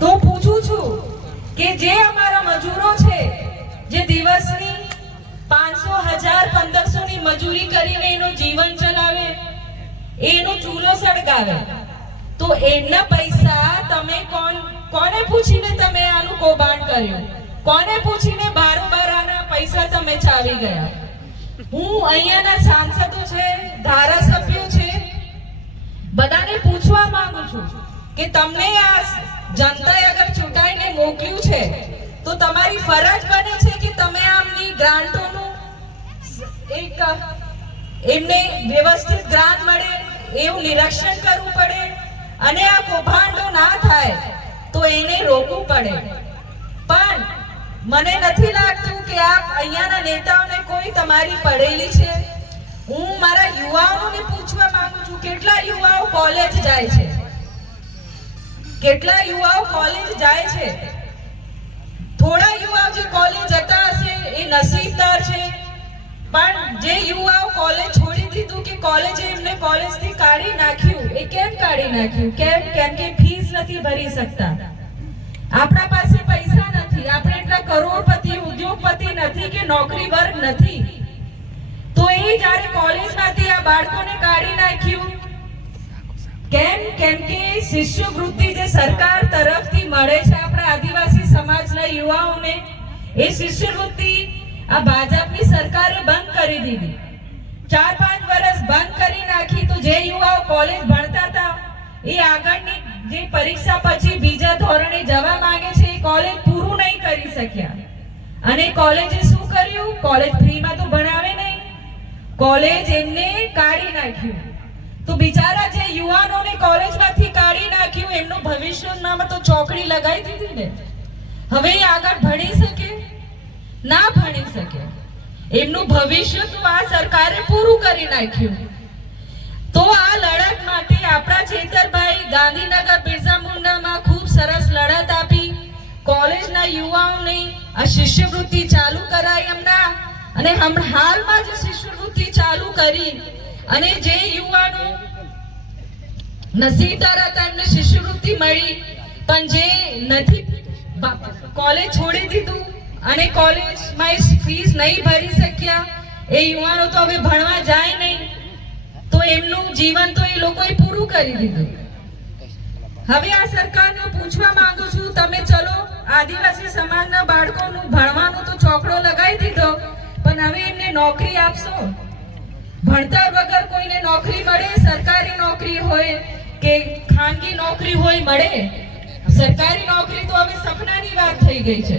તો પૂછું છું કે જે અમારા મજૂરો છે, જે દિવસની 500, 1000, 1500 ની મજૂરી કરીને એનું જીવન ચલાવે, એનો ચૂલો સળગાવે, તો એમના પૈસા તમે કોને પૂછીને તમે આનું કૌભાંડ કર્યું? કોને પૂછીને બારોબાર આના પૈસા તમે ચાવી ગયા? હું અહીંયાના સાંસદો છે, ધારાસભ્યો છે, બધાને પૂછવા માંગુ છું કે તમને આ જનતાએ અગર ચૂંટાઈને મોકલ્યું છે તો તમારી ફરજ બને છે કે તમે આમની ગ્રાન્ટોનું એક એમને વ્યવસ્થિત ગ્રાન્ટ મળે એવું નિરીક્ષણ કરવું પડે, અને આ કૌભાંડો ના થાય તો એને રોકવું પડે. પણ મને નથી લાગતું કે આપ અહીંયાના નેતાઓને કોઈ તમારી પડેલી છે. હું મારા યુવાઓને પૂછવા માંગુ છું, કેટલા યુવાઓ કોલેજ જાય છે? કેટલા યુવાઓ કોલેજ જાય છે? થોડા યુવાઓ જે કોલેજ જતા હશે એ નસીબદાર છે, પણ જે યુવાઓ કોલેજ છોડી દીધું કે કોલેજ એમને કોલેજથી કાઢી નાખ્યું, એ કેમ કાઢી નાખ્યું? કેમ કે ફીસ નથી ભરી શકતા. આપણા પાસે પૈસા નથી, આપણે એટલા કરોડપતિ ઉદ્યોગપતિ નથી કે નોકરી વર્ગ નથી. તો એ જ્યારે કોલેજમાંથી આ બાળકોને કાઢી નાખ્યું, કેમ કે શિષ્યવૃત્તિ જે સરકાર તરફથી મળે છે આપણા આદિવાસી સમાજના યુવાઓને, એ શિષ્યવૃત્તિ આ ભાજપની સરકારે બંધ કરી દીધી. 4-5 વર્ષ બંધ કરી નાખી. તો જે યુવાઓ કોલેજ ભણતા હતા એ આગળની જે પરીક્ષા પછી બીજા ધોરણે જવા માંગે છે, એ કોલેજ પૂરું નહીં કરી શક્યા. અને કોલેજે શું કર્યું? કોલેજ ફ્રીમાં તો ભણાવે નહીં, કોલેજ એમને કાઢી નાખ્યું. તો બિચારા જે યુવાનોને કોલેજમાંથી કાઢી નાખ્યું, એમનું ભવિષ્યમાં તો ચોકડી લગાવી દીધી ને. હવે એ આગળ ભણી શકે? ના ભણી શકે. એમનું ભવિષ્ય તો આ સરકારે પૂરું કરી નાખ્યું. તો આ લડત માટે આપણા ચેતરભાઈ ગાંધીનગર બિરસા મુંડામાં ખૂબ સરસ લડત આપી. કોલેજના યુવાઓને આ શિષ્યવૃત્તિ ચાલુ કરાઈ એમના, અને હાલમાં જે શિષ્યવૃત્તિ ચાલુ કરી, અને જે યુવાનો નસીબદાર હતા એમને શિષ્યવૃત્તિ મળી, પણ જે નથી કોલેજ છોડી દીધું અને કોલેજમાં ફીસ નહીં ભરી શક્યા, એ યુવાનો તો હવે ભણવા જાય નહીં. તો એમનું જીવન તો એ લોકોએ પૂરું કરી દીધું. હવે આ સરકારને પૂછવા માંગુ છું, તમે ચલો આદિવાસી સમાજના બાળકોનું ભણવાનું તો ચોકડો લગાવી દીધો, પણ હવે એમને નોકરી આપશો? ભણતર વગર કોઈને નોકરી મળે? સરકારી નોકરી હોય કે ખાનગી નોકરી હોય મળે? સરકારી નોકરી તો હવે સપનાની વાત થઈ ગઈ છે.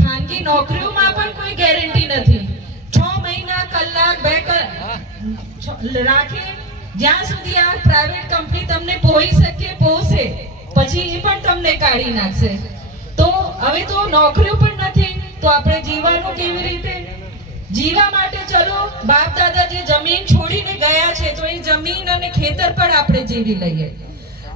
ખાનગી નોકરીઓમાં પણ કોઈ ગેરંટી નથી. 6 મહિના કલાક 2 રાખે, જ્યાં સુધી આ પ્રાઇવેટ કંપની તમને પોસે, પછી એ પણ તમને કાઢી નાખશે. તો હવે તો નોકરીઓ પણ નથી, તો આપણે જીવવાનું કેવી રીતે? જીવા માટે ચલો બાપ દાદા જે જમીન છોડીને ગયા છે, તો એ જમીન અને ખેતર પણ આપણે જીવી લઈએ.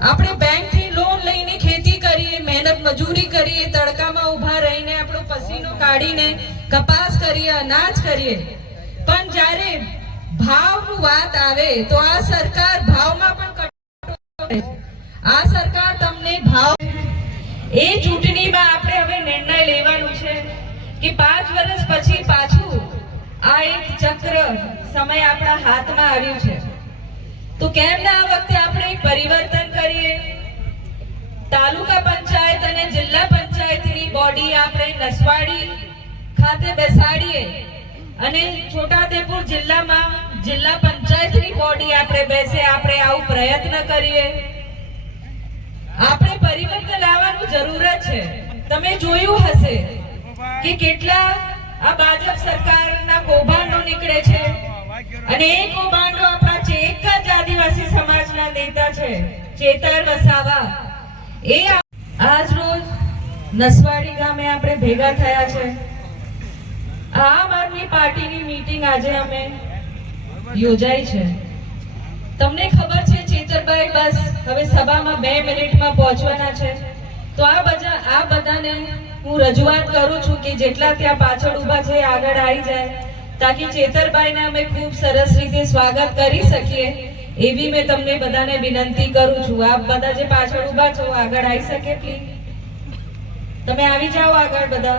આપણે બેંકથી લોન લઈને ખેતી કરીએ, મહેનત મજૂરી કરીએ, તડકામાં ઊભા રહીને આપણો પસીનો કાઢીને કપાસ કરીએ, અનાજ કરીએ. પણ જ્યારે ભાવનું વાત આવે તો આ સરકાર ભાવમાં પણ કટોકટી. આ સરકાર તમને ભાવ, એ ચૂંટણીમાં આપણે હવે નિર્ણય લેવાનું છે કે 5 વર્ષ પછી પાછું આ એક ચક્ર સમય આપણા હાથમાં આવ્યું છે. તો કેમ ના આ વખતે આપણે પરિવર્તન કરીએ? તાલુકા પંચાયત અને જિલ્લા પંચાયતની બોડી આપણે નસવાડી ખાતે બેસાડીએ, અને છોટાઉદેપુર જિલ્લામાં જિલ્લા પંચાયતની બોડી આપણે બેસે, આપણે આવું પ્રયત્ન કરીએ. આપણે પરિવર્તન લાવવાનું જરૂરત છે. તમે જોયું હશે કે કેટલા આ ભાજપ સરકારના કૌભાંડો નીકળે છે, અને એ કૌભાંડો આપણા એક જ આદિવાસી સમાજના નેતા છે, ચેતર વસાવા. એ આજ રોજ નસવાડી ગામે આપણે ભેગા થયા છે. આમ આદમી પાર્ટીની મીટિંગ આજે અમે યોજાઈ છે. તમને ખબર છે ચેતરભાઈ બસ હવે સભામાં 2 મિનિટમાં પહોંચવાના છે. તો આ બધાને હું રજૂઆત કરું છું કે જેટલા ત્યાં પાછળ ઊભા છે આગળ આવી જાય, તાકી ચેતરભાઈને અમે ખૂબ સરસ રીતે સ્વાગત કરી શકીએ, એવી મેં તમને બધાને વિનંતી કરું છું. આપ બધા જે પાછળ ઊભા છો આગળ આવી શકે પ્લીઝ. તમે આવી જાઓ આગળ બધા.